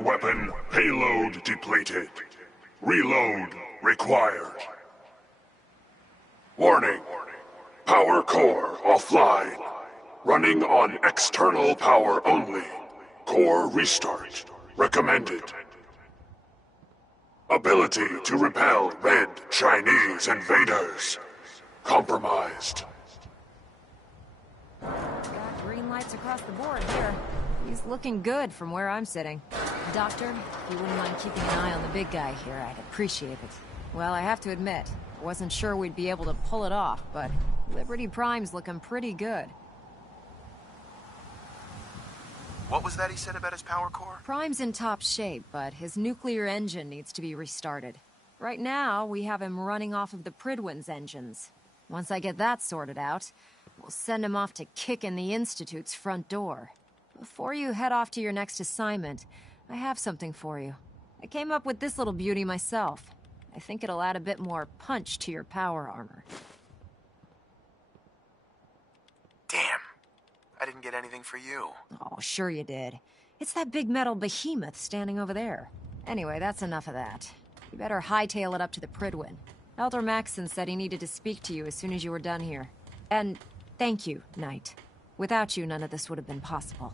weapon payload depleted. Reload required. Warning. Power core offline. Running on external power only. Core restart recommended. Ability to repel red Chinese invaders compromised. Got green lights across the board here. He's looking good from where I'm sitting. Doctor, if you wouldn't mind keeping an eye on the big guy here, I'd appreciate it. Well, I have to admit, I wasn't sure we'd be able to pull it off, but Liberty Prime's looking pretty good. What was that he said about his power core? Prime's in top shape, but his nuclear engine needs to be restarted. Right now, we have him running off of the Prydwen's engines. Once I get that sorted out, we'll send him off to kick in the Institute's front door. Before you head off to your next assignment, I have something for you. I came up with this little beauty myself. I think it'll add a bit more punch to your power armor. Damn. I didn't get anything for you. Oh, sure you did. It's that big metal behemoth standing over there. Anyway, that's enough of that. You better hightail it up to the Prydwen. Elder Maxson said he needed to speak to you as soon as you were done here. And thank you, Knight. Without you, none of this would have been possible.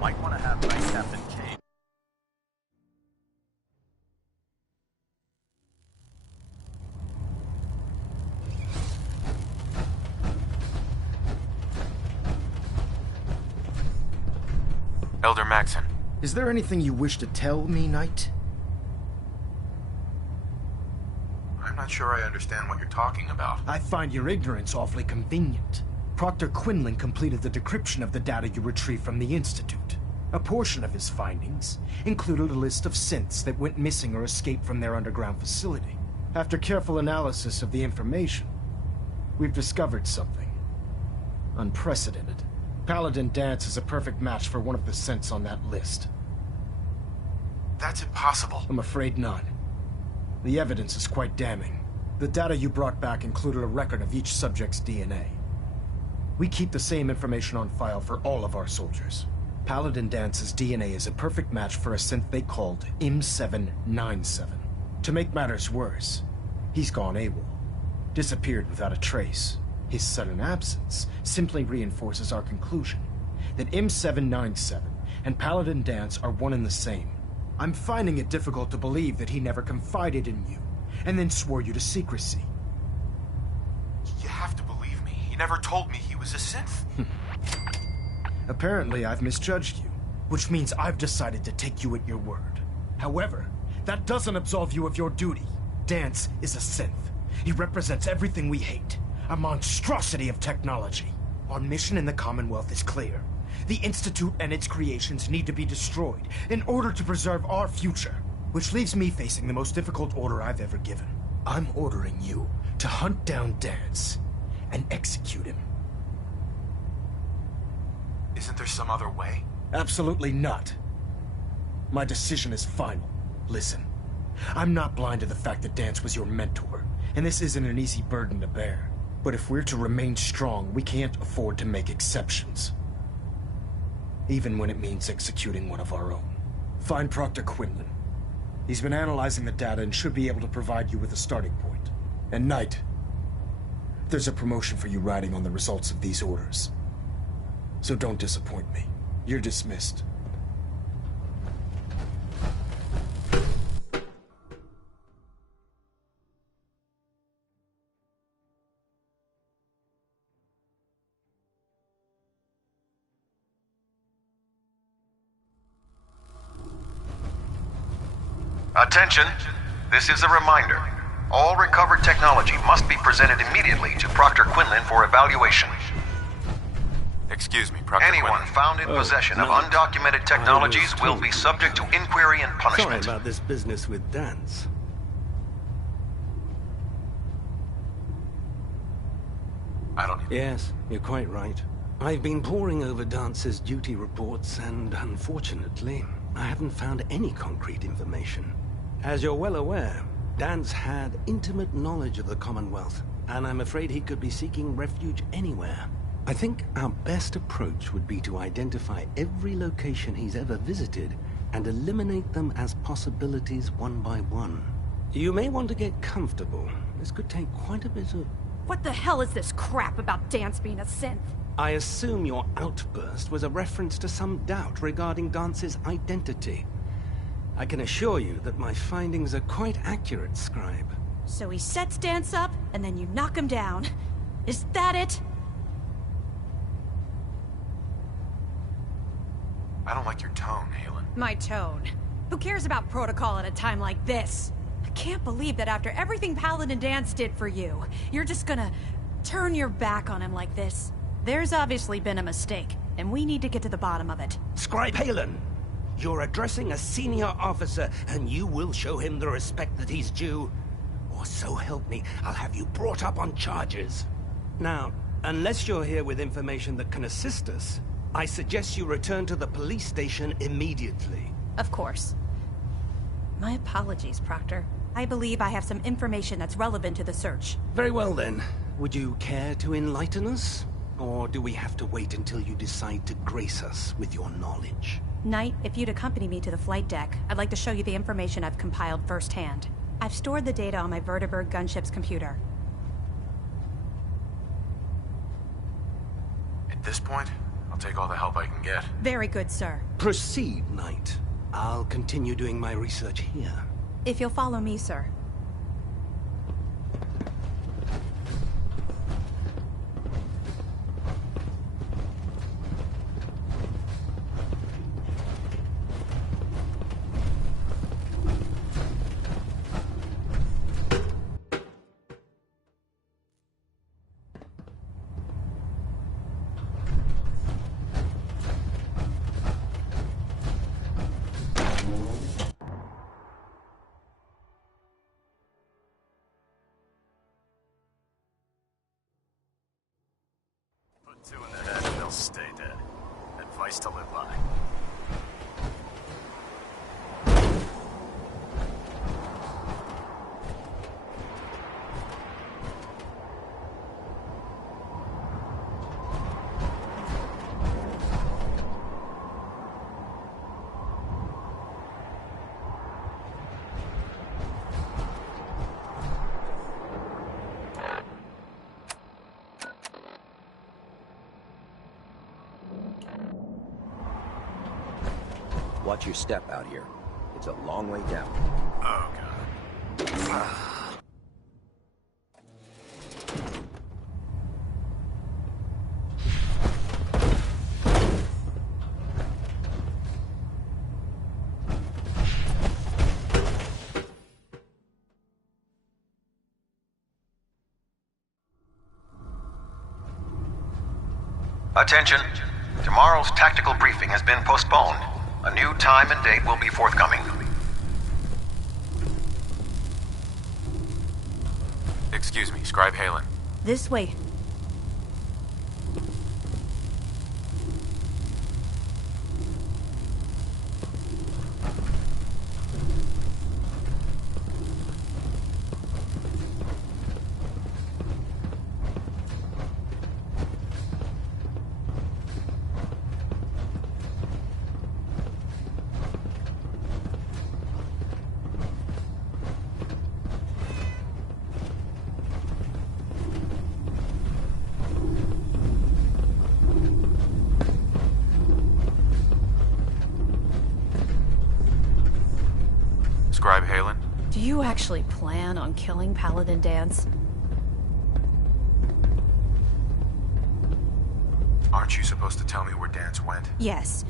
Might want to have Vice Captain Kane. Elder Maxson. Is there anything you wish to tell me, Knight? I'm not sure I understand what you're talking about. I find your ignorance awfully convenient. Proctor Quinlan completed the decryption of the data you retrieved from the Institute. A portion of his findings included a list of synths that went missing or escaped from their underground facility. After careful analysis of the information, we've discovered something unprecedented. Paladin Danse is a perfect match for one of the synths on that list. That's impossible. I'm afraid not. The evidence is quite damning. The data you brought back included a record of each subject's DNA. We keep the same information on file for all of our soldiers. Paladin Dance's DNA is a perfect match for a synth they called M797. To make matters worse, he's gone AWOL. Disappeared without a trace. His sudden absence simply reinforces our conclusion that M797 and Paladin Danse are one and the same. I'm finding it difficult to believe that he never confided in you, and then swore you to secrecy. You have to believe me. He never told me he was a synth. Apparently, I've misjudged you, which means I've decided to take you at your word. However, that doesn't absolve you of your duty. Danse is a synth. He represents everything we hate. A monstrosity of technology. Our mission in the Commonwealth is clear. The Institute and its creations need to be destroyed in order to preserve our future. Which leaves me facing the most difficult order I've ever given. I'm ordering you to hunt down Danse and execute him. Isn't there some other way? Absolutely not. My decision is final. Listen, I'm not blind to the fact that Danse was your mentor, and this isn't an easy burden to bear. But if we're to remain strong, we can't afford to make exceptions. Even when it means executing one of our own. Find Proctor Quinlan. He's been analyzing the data and should be able to provide you with a starting point. And Knight, there's a promotion for you riding on the results of these orders. So don't disappoint me. You're dismissed. Attention! This is a reminder. All recovered technology must be presented immediately to Proctor Quinlan for evaluation. Excuse me, Proctor Anyone Quinlan. found in possession of no. undocumented technologies will be subject to inquiry and Sorry punishment. about this business with Dance. I don't need... Yes, you're quite right. I've been poring over Dance's duty reports, and unfortunately, I haven't found any concrete information. As you're well aware, Dance had intimate knowledge of the Commonwealth, and I'm afraid he could be seeking refuge anywhere. I think our best approach would be to identify every location he's ever visited and eliminate them as possibilities one by one. You may want to get comfortable. This could take quite a bit of... What the hell is this crap about Dance being a synth? I assume your outburst was a reference to some doubt regarding Dance's identity. I can assure you that my findings are quite accurate, Scribe. So he sets Dance up, and then you knock him down. Is that it? I don't like your tone, Halen. My tone. Who cares about protocol at a time like this? I can't believe that after everything Paladin Dance did for you, you're just gonna turn your back on him like this. There's obviously been a mistake, and we need to get to the bottom of it. Scribe Halen, you're addressing a senior officer, and you will show him the respect that he's due. Or so help me, I'll have you brought up on charges. Now, unless you're here with information that can assist us, I suggest you return to the police station immediately. Of course. My apologies, Proctor. I believe I have some information that's relevant to the search. Very well then. Would you care to enlighten us? Or do we have to wait until you decide to grace us with your knowledge? Knight, if you'd accompany me to the flight deck, I'd like to show you the information I've compiled firsthand. I've stored the data on my Vertibird gunship's computer. At this point, I'll take all the help I can get. Very good, sir. Proceed, Knight. I'll continue doing my research here. If you'll follow me, sir. Put two in the head and they'll stay dead. Advice to live by. Watch your step out here. It's a long way down. Oh, God. Attention. Tomorrow's tactical briefing has been postponed. A new time and date will be forthcoming. Excuse me, Scribe Halen. This way. Scribe Halen? Do you actually plan on killing Paladin Dance? Aren't you supposed to tell me where Dance went? Yes.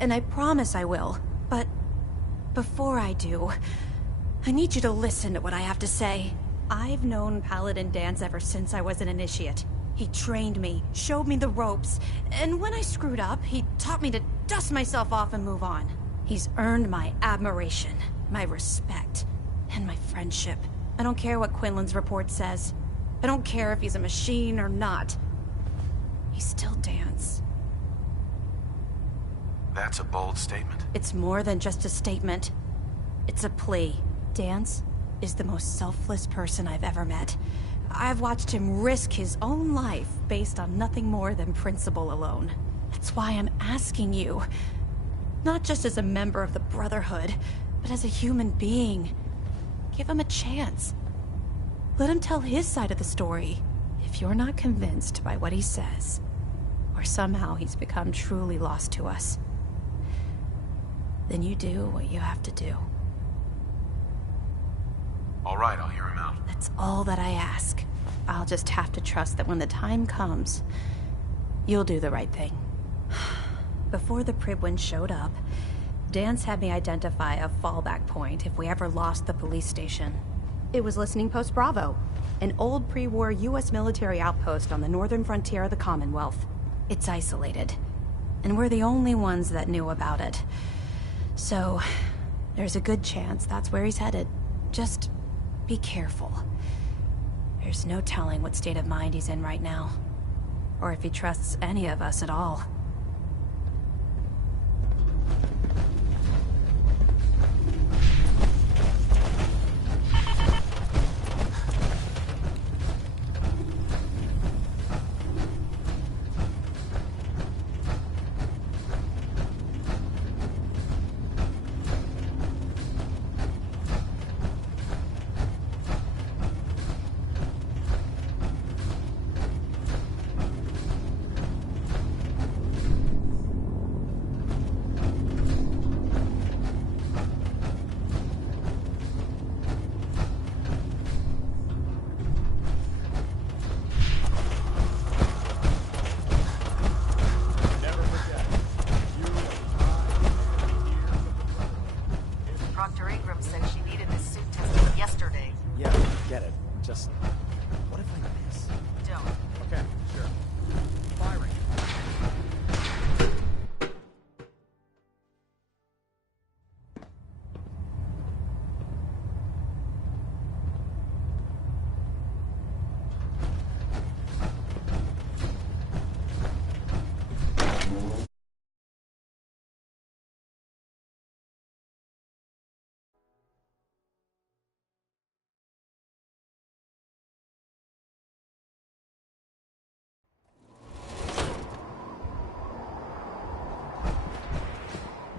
And I promise I will. But before I do, I need you to listen to what I have to say. I've known Paladin Danse ever since I was an initiate. He trained me, showed me the ropes, and when I screwed up, he taught me to dust myself off and move on. He's earned my admiration, my respect, and my friendship. I don't care what Quinlan's report says. I don't care if he's a machine or not. He's still Danse. That's a bold statement. It's more than just a statement. It's a plea. Danse is the most selfless person I've ever met. I've watched him risk his own life based on nothing more than principle alone. That's why I'm asking you. Not just as a member of the Brotherhood, but as a human being. Give him a chance. Let him tell his side of the story. If you're not convinced by what he says, or somehow he's become truly lost to us, then you do what you have to do. All right, I'll hear him out. That's all that I ask. I'll just have to trust that when the time comes, you'll do the right thing. Before the Prydwen showed up, Danse had me identify a fallback point if we ever lost the police station. It was Listening Post Bravo, an old pre-war US military outpost on the northern frontier of the Commonwealth. It's isolated, and we're the only ones that knew about it. So, there's a good chance that's where he's headed. Just be careful. There's no telling what state of mind he's in right now, or if he trusts any of us at all.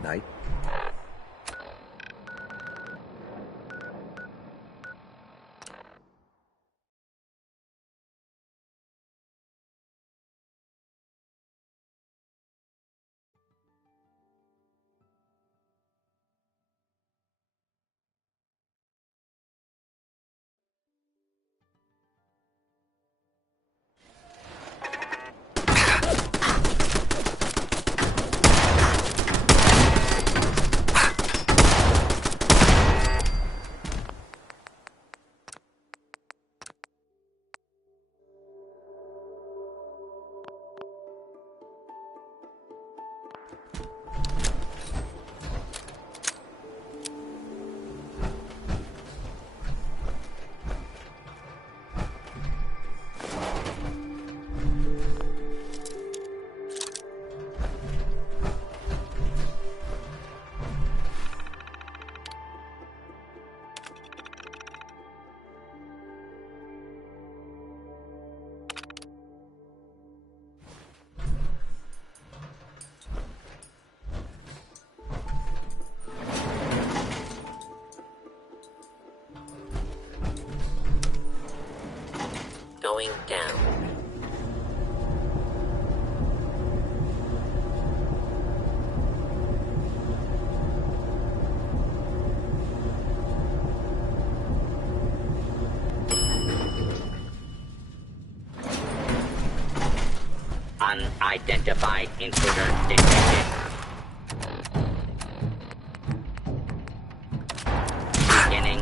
Knight? Going down. Unidentified intruder detected. Beginning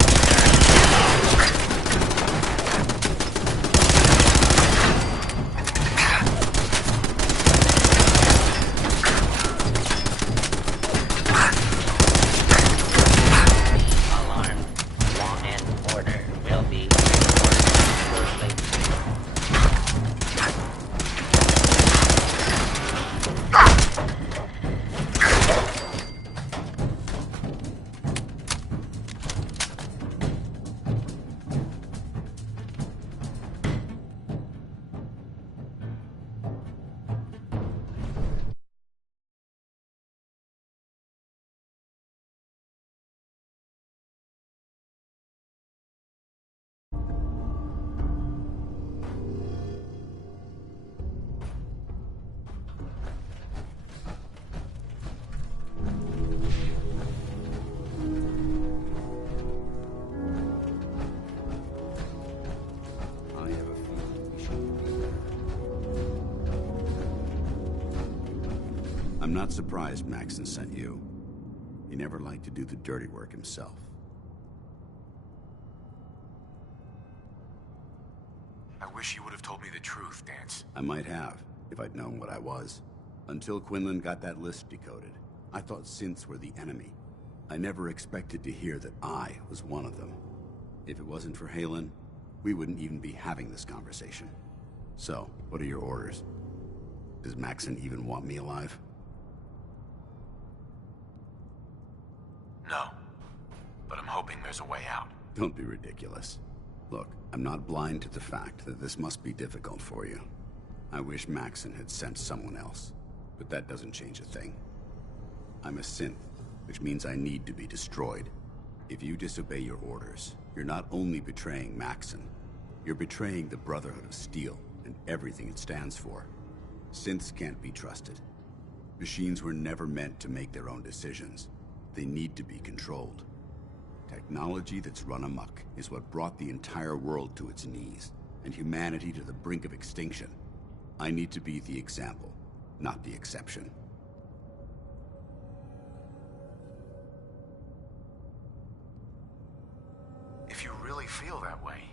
I'm not surprised Maxon sent you. He never liked to do the dirty work himself. I wish you would have told me the truth, Danse. I might have, if I'd known what I was. Until Quinlan got that list decoded, I thought synths were the enemy. I never expected to hear that I was one of them. If it wasn't for Haylen, we wouldn't even be having this conversation. So, what are your orders? Does Maxon even want me alive? No. But I'm hoping there's a way out. Don't be ridiculous. Look, I'm not blind to the fact that this must be difficult for you. I wish Maxon had sent someone else, but that doesn't change a thing. I'm a synth, which means I need to be destroyed. If you disobey your orders, you're not only betraying Maxon, you're betraying the Brotherhood of Steel and everything it stands for. Synths can't be trusted. Machines were never meant to make their own decisions. They need to be controlled. Technology that's run amok is what brought the entire world to its knees, and humanity to the brink of extinction. I need to be the example, not the exception. If you really feel that way,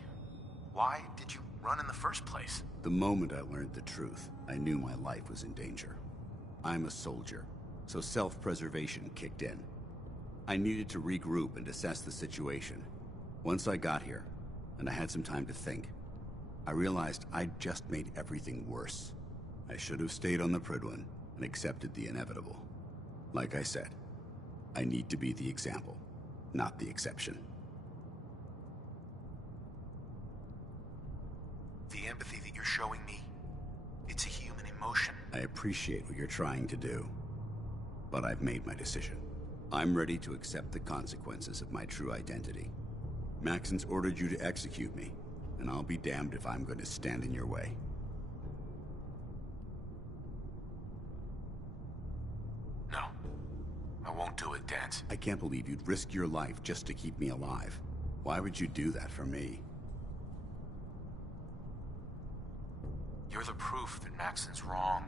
why did you run in the first place? The moment I learned the truth, I knew my life was in danger. I'm a soldier, so self-preservation kicked in. I needed to regroup and assess the situation. Once I got here, and I had some time to think, I realized I'd just made everything worse. I should have stayed on the Prydwen and accepted the inevitable. Like I said, I need to be the example, not the exception. The empathy that you're showing me, it's a human emotion. I appreciate what you're trying to do, but I've made my decision. I'm ready to accept the consequences of my true identity. Maxon's ordered you to execute me, and I'll be damned if I'm going to stand in your way. No, I won't do it, Danse. I can't believe you'd risk your life just to keep me alive. Why would you do that for me? You're the proof that Maxon's wrong.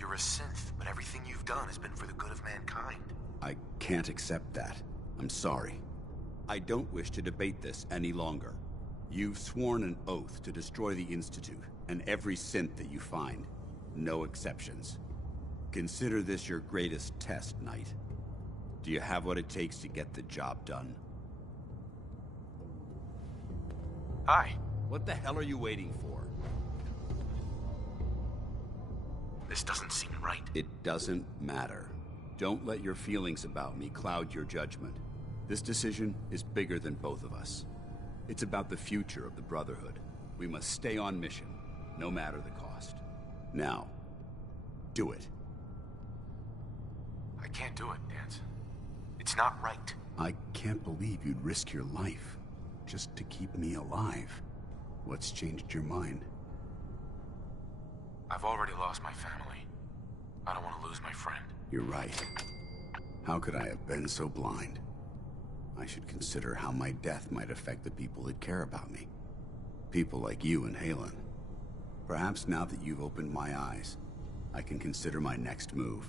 You're a synth, but everything you've done has been for the good of mankind. I can't accept that. I'm sorry. I don't wish to debate this any longer. You've sworn an oath to destroy the Institute and every synth that you find. No exceptions. Consider this your greatest test, Knight. Do you have what it takes to get the job done? Hi. What the hell are you waiting for? This doesn't seem right. It doesn't matter. Don't let your feelings about me cloud your judgment. This decision is bigger than both of us. It's about the future of the Brotherhood. We must stay on mission, no matter the cost. Now, do it. I can't do it, Danse. It's not right. I can't believe you'd risk your life just to keep me alive. What's changed your mind? I've already lost my family. I don't want to lose my friend. You're right. How could I have been so blind? I should consider how my death might affect the people that care about me. People like you and Haylen. Perhaps now that you've opened my eyes, I can consider my next move.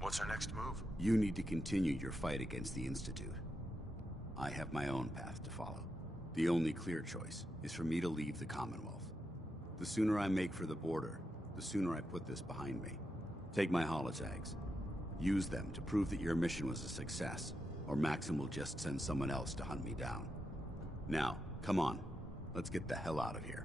What's our next move? You need to continue your fight against the Institute. I have my own path to follow. The only clear choice is for me to leave the Commonwealth. The sooner I make for the border, the sooner I put this behind me. Take my holotags. Use them to prove that your mission was a success, or Maxon will just send someone else to hunt me down. Now, come on. Let's get the hell out of here.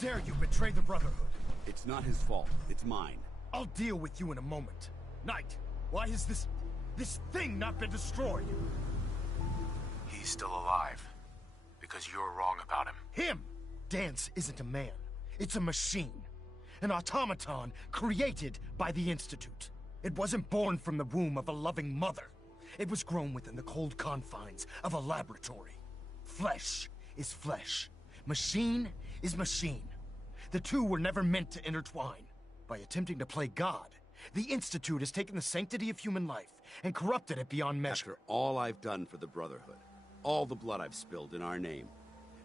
dare you betray the Brotherhood? It's not his fault. It's mine. I'll deal with you in a moment. Knight, why has this thing not been destroyed? He's still alive. Because you're wrong about him. Him! Dance isn't a man. It's a machine. An automaton created by the Institute. It wasn't born from the womb of a loving mother. It was grown within the cold confines of a laboratory. Flesh is flesh. Machine is machine. The two were never meant to intertwine. By attempting to play God, the Institute has taken the sanctity of human life and corrupted it beyond measure. After all I've done for the Brotherhood, all the blood I've spilled in our name,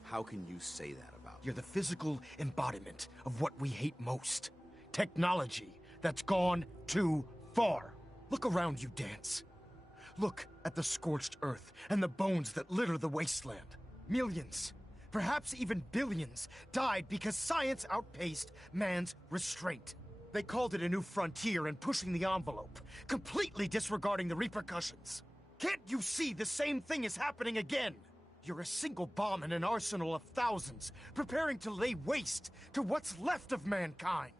how can you say that about me? You're the physical embodiment of what we hate most. Technology that's gone too far. Look around you, Dance. Look at the scorched earth and the bones that litter the wasteland. Millions, perhaps even billions, died because science outpaced man's restraint. They called it a new frontier and pushing the envelope, completely disregarding the repercussions. Can't you see the same thing is happening again? You're a single bomb in an arsenal of thousands, preparing to lay waste to what's left of mankind.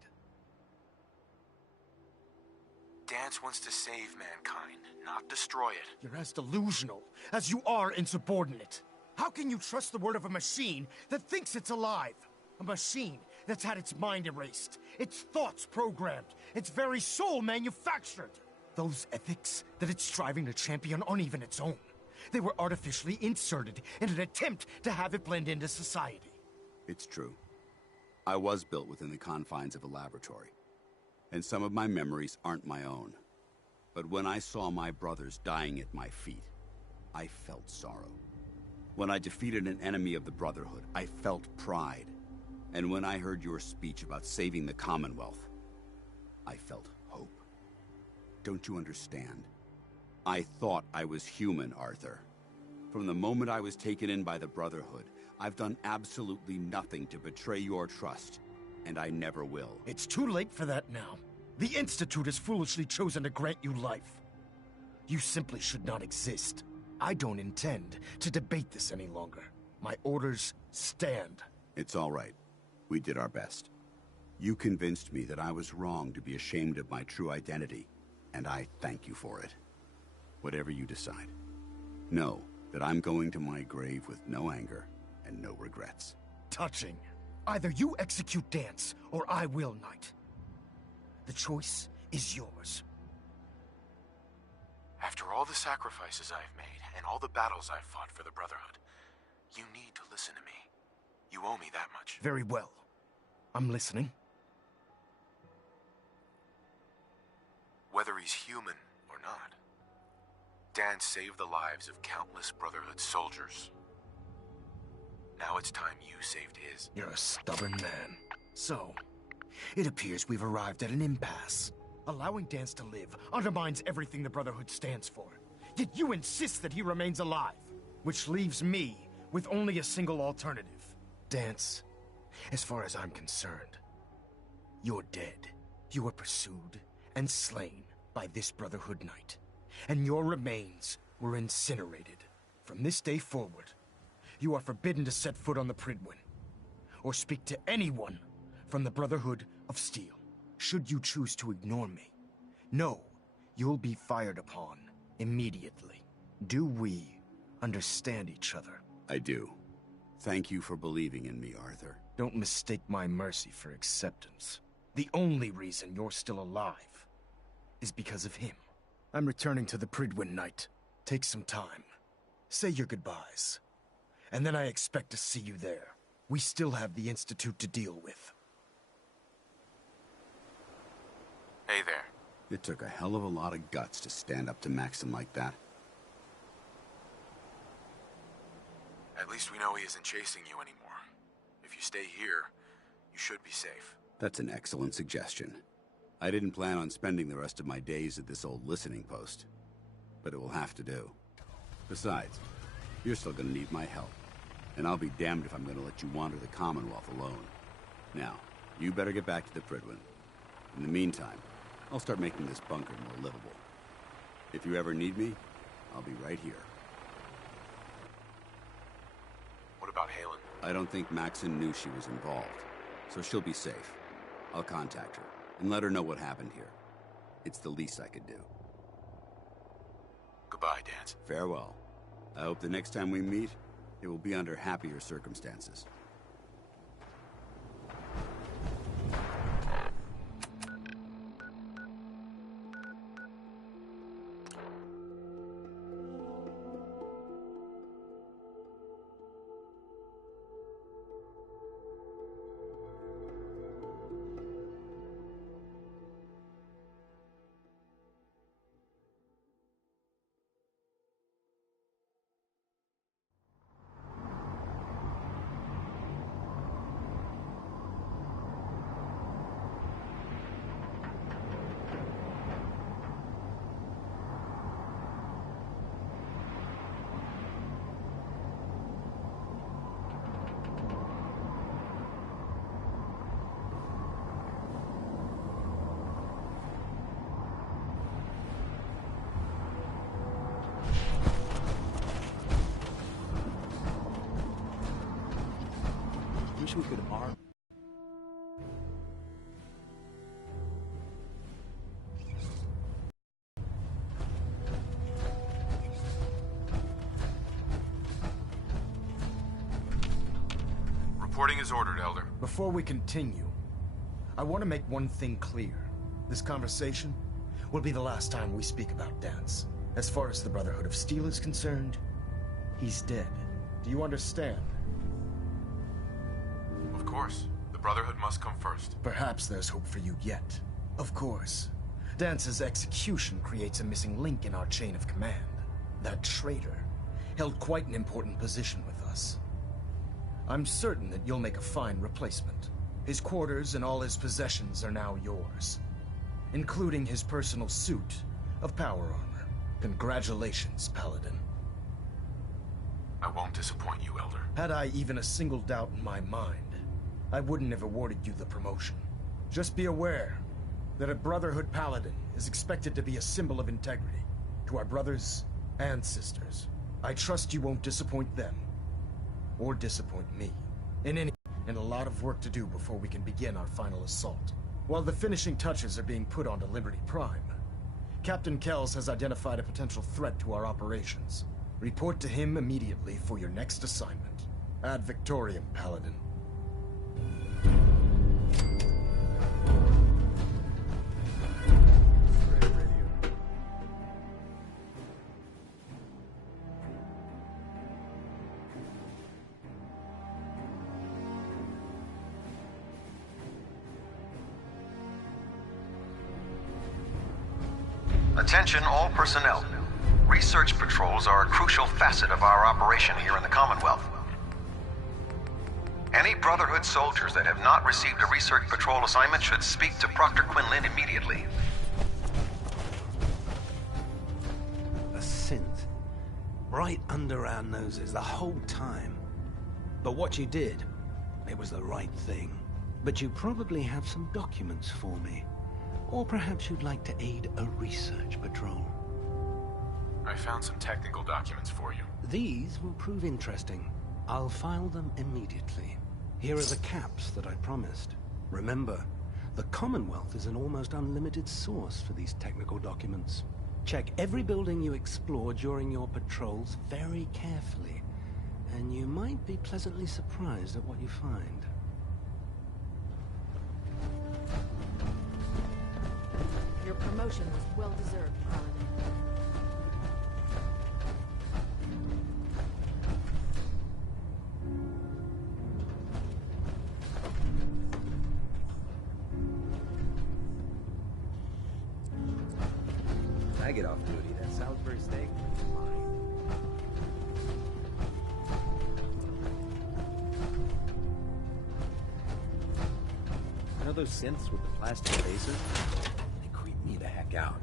Dance wants to save mankind, not destroy it. You're as delusional as you are insubordinate. How can you trust the word of a machine that thinks it's alive? A machine that's had its mind erased, its thoughts programmed, its very soul manufactured. Those ethics that it's striving to champion aren't even its own. They were artificially inserted in an attempt to have it blend into society. It's true. I was built within the confines of a laboratory, and some of my memories aren't my own. But when I saw my brothers dying at my feet, I felt sorrow. When I defeated an enemy of the Brotherhood, I felt pride. And when I heard your speech about saving the Commonwealth, I felt hope. Don't you understand? I thought I was human, Arthur. From the moment I was taken in by the Brotherhood, I've done absolutely nothing to betray your trust, and I never will. It's too late for that now. The Institute has foolishly chosen to grant you life. You simply should not exist. I don't intend to debate this any longer. My orders stand. It's all right. We did our best. You convinced me that I was wrong to be ashamed of my true identity, and I thank you for it. Whatever you decide, know that I'm going to my grave with no anger and no regrets. Touching. Either you execute Dance, or I will, Knight. The choice is yours. After all the sacrifices I've made, and all the battles I've fought for the Brotherhood, you need to listen to me. You owe me that much. Very well. I'm listening. Whether he's human or not, Dan saved the lives of countless Brotherhood soldiers. Now it's time you saved his. You're a stubborn man. So, it appears we've arrived at an impasse. Allowing Dance to live undermines everything the Brotherhood stands for. Yet you insist that he remains alive, which leaves me with only a single alternative. Dance, as far as I'm concerned, you're dead. You were pursued and slain by this Brotherhood Knight, and your remains were incinerated. From this day forward, you are forbidden to set foot on the Prydwen, or speak to anyone from the Brotherhood of Steel. Should you choose to ignore me, know you'll be fired upon immediately. Do we understand each other? I do. Thank you for believing in me, Arthur. Don't mistake my mercy for acceptance. The only reason you're still alive is because of him. I'm returning to the Prydwen, Knight. Take some time. Say your goodbyes. And then I expect to see you there. We still have the Institute to deal with. Hey there. It took a hell of a lot of guts to stand up to Maxson like that. At least we know he isn't chasing you anymore. If you stay here, you should be safe. That's an excellent suggestion. I didn't plan on spending the rest of my days at this old listening post, but it will have to do. Besides, you're still gonna need my help, and I'll be damned if I'm gonna let you wander the Commonwealth alone. Now, you better get back to the Prydwen. In the meantime, I'll start making this bunker more livable. If you ever need me, I'll be right here. What about Haylen? I don't think Maxson knew she was involved. so she'll be safe. I'll contact her and let her know what happened here. It's the least I could do. Goodbye, Danse. Farewell. I hope the next time we meet, it will be under happier circumstances. Wish we could arm. Reporting is ordered, Elder. Before we continue, I want to make one thing clear. This conversation will be the last time we speak about Danse. As far as the Brotherhood of Steel is concerned, he's dead. Do you understand? Of course. The Brotherhood must come first. Perhaps there's hope for you yet. Of course. Dance's execution creates a missing link in our chain of command. That traitor held quite an important position with us. I'm certain that you'll make a fine replacement. His quarters and all his possessions are now yours, including his personal suit of power armor. Congratulations, Paladin. I won't disappoint you, Elder. Had I even a single doubt in my mind, I wouldn't have awarded you the promotion. Just be aware that a Brotherhood Paladin is expected to be a symbol of integrity to our brothers and sisters. I trust you won't disappoint them, or disappoint me. And a lot of work to do before we can begin our final assault. While the finishing touches are being put onto Liberty Prime, Captain Kells has identified a potential threat to our operations. Report to him immediately for your next assignment. Ad Victoriam, Paladin. Attention all personnel. Research patrols are a crucial facet of our operation here in the Commonwealth. Any Brotherhood soldiers that have not received a research patrol assignment should speak to Proctor Quinlan immediately. A synth. Right under our noses the whole time. But what you did, it was the right thing. But you probably have some documents for me. Or perhaps you'd like to aid a research patrol. I found some technical documents for you. These will prove interesting. I'll file them immediately. Here are the caps that I promised. Remember, the Commonwealth is an almost unlimited source for these technical documents. Check every building you explore during your patrols very carefully, and you might be pleasantly surprised at what you find. Your promotion was well-deserved, Paladin. I get off duty. That Salisbury steak is mine. You know those synths with the plastic faces? They creep me the heck out.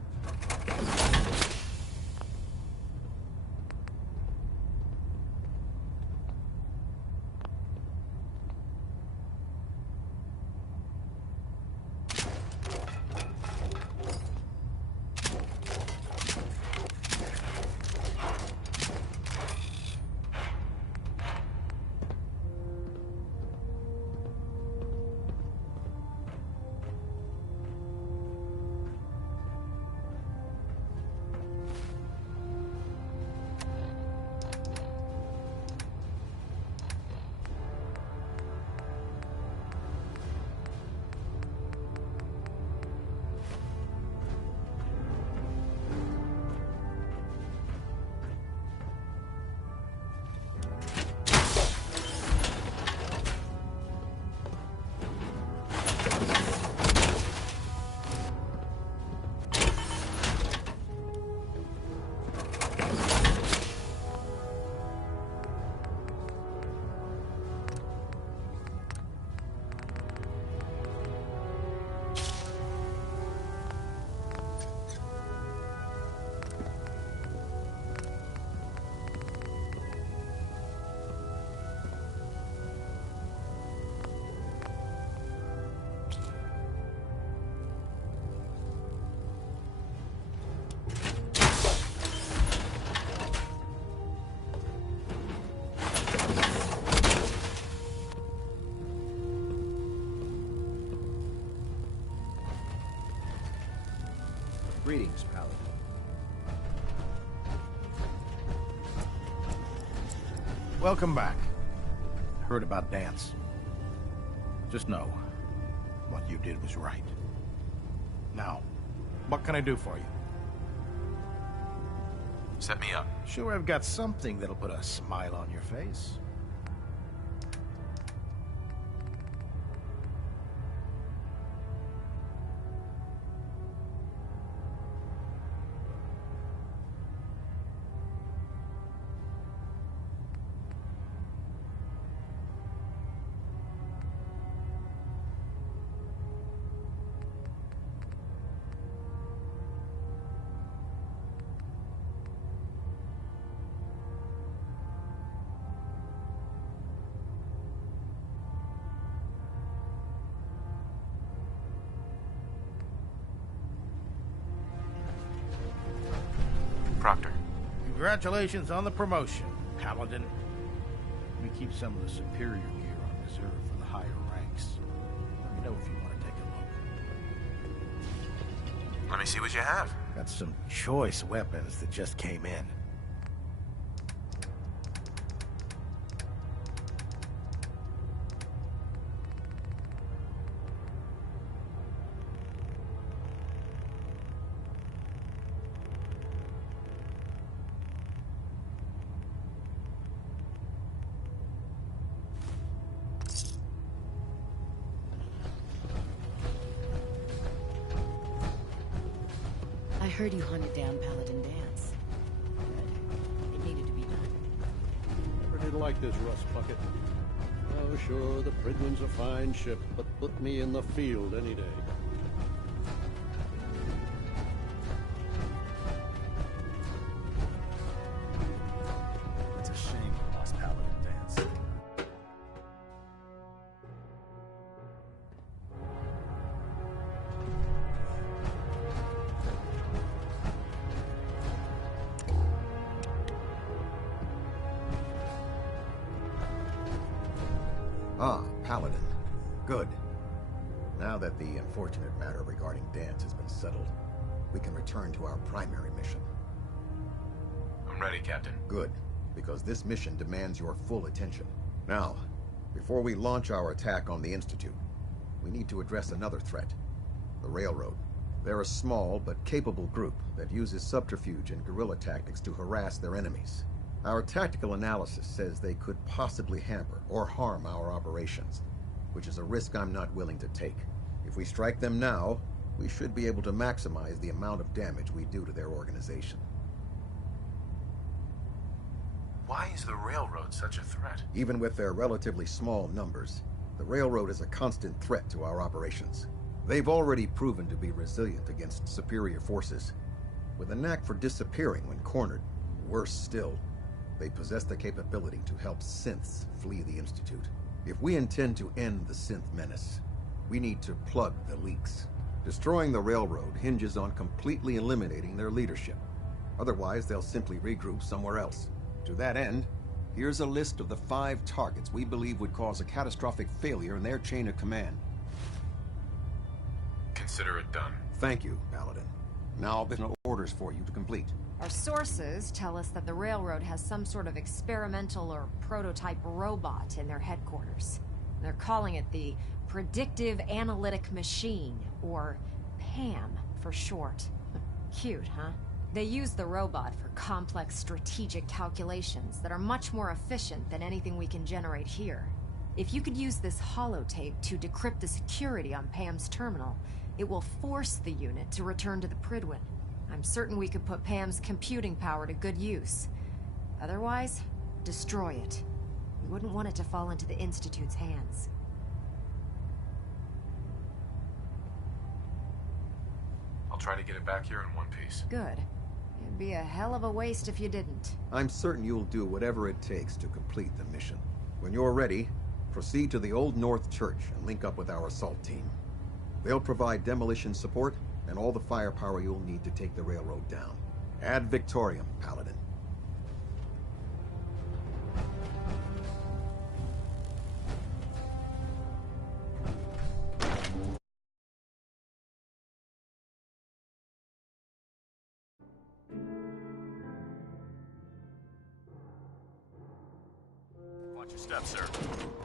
Greetings, Paladin. Welcome back. Heard about Dance. Just know, what you did was right. Now, what can I do for you? Set me up. Sure, I've got something that'll put a smile on your face. Proctor. Congratulations on the promotion, Paladin. We keep some of the superior gear on reserve for the higher ranks. Let me know if you want to take a look. Let me see what you have. Got some choice weapons that just came in. I heard you hunted down Paladin Dance. Good. It needed to be done. Never did like this rust bucket. Oh, sure, the Pridwin's a fine ship, but put me in the field any day. It's a shame we lost Paladin Dance. Ah, Paladin. Good. Now that the unfortunate matter regarding Dance has been settled, we can return to our primary mission. I'm ready, Captain. Good, because this mission demands your full attention. Now, before we launch our attack on the Institute, we need to address another threat. The Railroad. They're a small but capable group that uses subterfuge and guerrilla tactics to harass their enemies. Our tactical analysis says they could possibly hamper or harm our operations, which is a risk I'm not willing to take. If we strike them now, we should be able to maximize the amount of damage we do to their organization. Why is the Railroad such a threat? Even with their relatively small numbers, the Railroad is a constant threat to our operations. They've already proven to be resilient against superior forces, with a knack for disappearing when cornered. Worse still, they possess the capability to help synths flee the Institute. If we intend to end the synth menace, we need to plug the leaks. Destroying the Railroad hinges on completely eliminating their leadership. Otherwise, they'll simply regroup somewhere else. To that end, here's a list of the 5 targets we believe would cause a catastrophic failure in their chain of command. Consider it done. Thank you, Paladin. Now, there's no orders for you to complete. Our sources tell us that the Railroad has some sort of experimental or prototype robot in their headquarters. They're calling it the Predictive Analytic Machine, or PAM for short. Cute, huh? They use the robot for complex strategic calculations that are much more efficient than anything we can generate here. If you could use this holotape to decrypt the security on PAM's terminal, it will force the unit to return to the Pridwin. I'm certain we could put PAM's computing power to good use. Otherwise, destroy it. We wouldn't want it to fall into the Institute's hands. I'll try to get it back here in one piece. Good. It'd be a hell of a waste if you didn't. I'm certain you'll do whatever it takes to complete the mission. When you're ready, proceed to the Old North Church and link up with our assault team. They'll provide demolition support and all the firepower you'll need to take the Railroad down. Ad Victoriam, Paladin. step, sir.